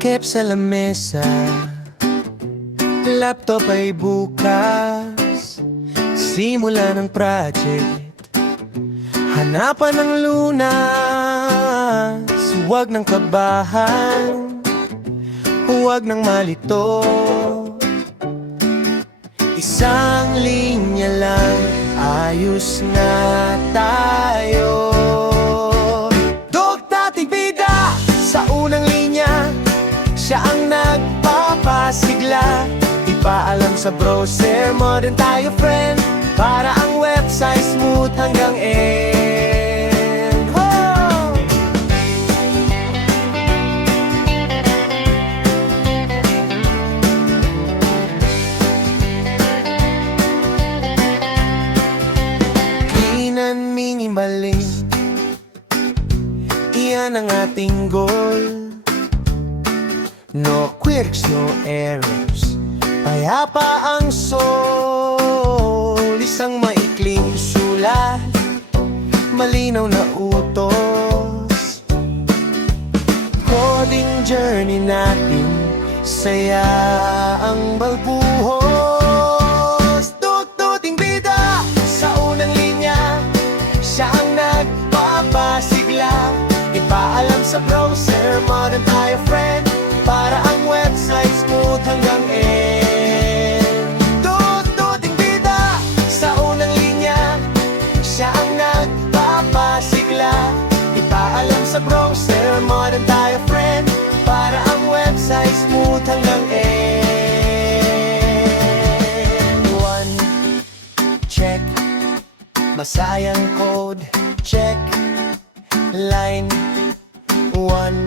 Takip sa lamesa, laptop ay bukas. Simula ng project, hanapan ng lunas. Huwag ng kabahan, huwag ng malito. Isang linya lang, ayos na tayo. Dog dating bida sa unang linya, siya ang nagpapasigla. Ipaalam sa browser, modern tayo friend, para ang website smooth hanggang end. Oh! Clean and minimalist, iyan ang ating goal. No quirks, no errors, payapa ang soul. Isang maikling sulat, malinaw na utos. Coding journey natin, saya ang balbuhos. Dugduting bida sa unang linya, siya ang nagpapasigla. Ipaalam sa browser, modern tayo friend, para ang website smooth hanggang end. Dugduting bida sa unang linya, siya ang nagpapasigla. Ipaalam sa browser, modern tayo friend, para ang website smooth hanggang end. One, check. Masayang code, check. Line, one.